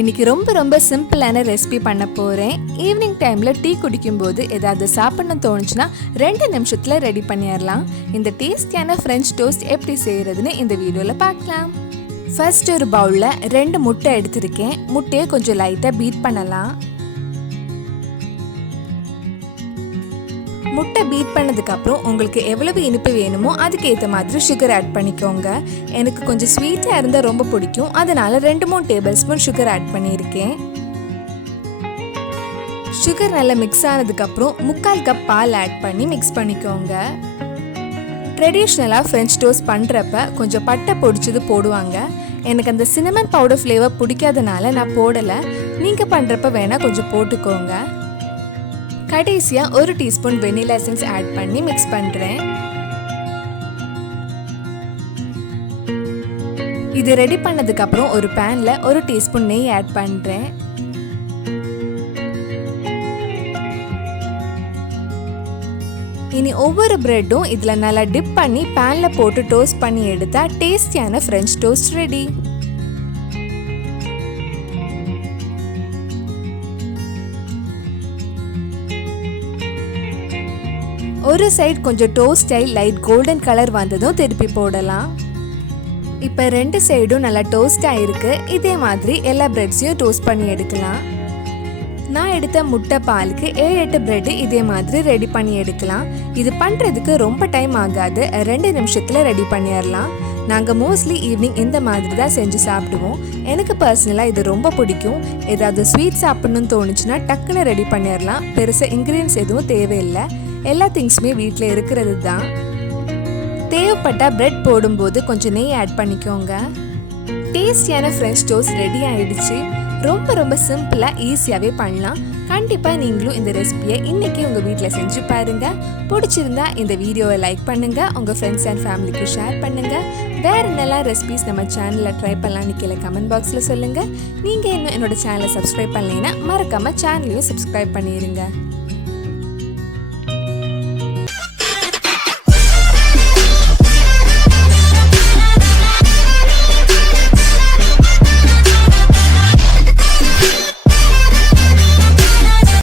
இன்னைக்கு ரொம்ப சிம்பிளான ரெசிபி பண்ண போகிறேன். ஈவினிங் டைமில் டீ குடிக்கும்போது ஏதாவது சாப்பிடணும் தோணுச்சுன்னா 2 நிமிஷத்தில் ரெடி பண்ணிடலாம். இந்த டேஸ்டியான ஃப்ரெஞ்ச் டோஸ்ட் எப்படி செய்கிறதுன்னு இந்த வீடியோவில் பார்க்கலாம். ஃபர்ஸ்ட் ஒரு பவுலில் 2 முட்டை எடுத்திருக்கேன். முட்டையை கொஞ்சம் லைட்டாக பீட் பண்ணலாம். முட்டை பீட் பண்ணதுக்கப்புறம் உங்களுக்கு எவ்வளவு இனிப்பு வேணுமோ அதுக்கு ஏற்ற மாதிரி சுகர் ஆட் பண்ணிக்கோங்க. எனக்கு கொஞ்சம் ஸ்வீட்டாக இருந்தால் ரொம்ப பிடிக்கும், அதனால 2-3 டேபிள் ஸ்பூன் சுகர் ஆட் பண்ணியிருக்கேன். சுகர் நல்லா மிக்ஸ் ஆனதுக்கப்புறம் 1/4 கப் பால் ஆட் பண்ணி மிக்ஸ் பண்ணிக்கோங்க. ட்ரெடிஷ்னலாக ஃப்ரெஞ்ச் டோஸ்ட் பண்ணுறப்ப கொஞ்சம் பட்டை பொடிச்சது போடுவாங்க. எனக்கு அந்த சின்னமன் பவுடர் ஃப்ளேவர் பிடிக்காதனால நான் போடலை. நீங்கள் பண்ணுறப்ப வேணால் கொஞ்சம் போட்டுக்கோங்க. கடைசியாக 1 டீஸ்பூன் வெனிலா எசன்ஸ் ஆட் பண்ணி மிக்ஸ் பண்ணுறேன். இது ரெடி பண்ணதுக்கப்புறம் ஒரு பேனில் 1 டீஸ்பூன் நெய் ஆட் பண்ணுறேன். இனி ஒவ்வொரு பிரெட்டும் இதில் நல்லா டிப் பண்ணி பேனில் போட்டு டோஸ்ட் பண்ணி எடுத்தால் டேஸ்டியான ஃப்ரெஞ்ச் டோஸ்ட் ரெடி. ஒரு சைடு கொஞ்சம் டோஸ்ட் ஆகி லைட் கோல்டன் கலர் வந்ததும் திருப்பி போடலாம். இப்போ 2 சைடும் நல்லா டோஸ்ட் ஆகிருக்கு. இதே மாதிரி எல்லா பிரெட்ஸையும் டோஸ்ட் பண்ணி எடுக்கலாம். நான் எடுத்த முட்டை பாலுக்கு 7-8 பிரெட்டு இதே மாதிரி ரெடி பண்ணி எடுக்கலாம். இது பண்ணுறதுக்கு ரொம்ப டைம் ஆகாது, 2 நிமிஷத்தில் ரெடி பண்ணிடலாம். நாங்கள் மோஸ்ட்லி ஈவினிங் இந்த மாதிரி தான் செஞ்சு சாப்பிடுவோம். எனக்கு பர்சனலாக இது ரொம்ப பிடிக்கும். ஏதாவது ஸ்வீட் சாப்பிட்ணுன்னு தோணுச்சுன்னா டக்குன்னு ரெடி பண்ணிடலாம். பெருசாக இன்க்ரீடியன்ஸ் எதுவும் தேவையில்லை, எல்லா திங்ஸுமே வீட்டில் இருக்கிறது தான். தேவைப்பட்ட பிரெட் போடும்போது கொஞ்சம் நெய் ஆட் பண்ணிக்கோங்க. டேஸ்டியான ஃப்ரெஞ்ச் டோஸ்ட் ரெடி ஆகிடுச்சு. ரொம்ப சிம்பிளாக ஈஸியாகவே பண்ணலாம். கண்டிப்பாக நீங்களும் இந்த ரெசிபியை இன்றைக்கி உங்கள் வீட்டில் செஞ்சு பாருங்கள். பிடிச்சிருந்தா இந்த வீடியோவை லைக் பண்ணுங்கள், உங்கள் ஃப்ரெண்ட்ஸ் அண்ட் ஃபேமிலிக்கு ஷேர் பண்ணுங்கள். வேறு என்னெல்லாம் ரெசிபிஸ் நம்ம சேனலில் ட்ரை பண்ணலான்னு கீழே கமெண்ட் பாக்ஸில் சொல்லுங்கள். நீங்கள் இன்னும் என்னோடய சேனலை சப்ஸ்கிரைப் பண்ணலைன்னா மறக்காமல் சேனலையும் சப்ஸ்கிரைப் பண்ணிடுங்க.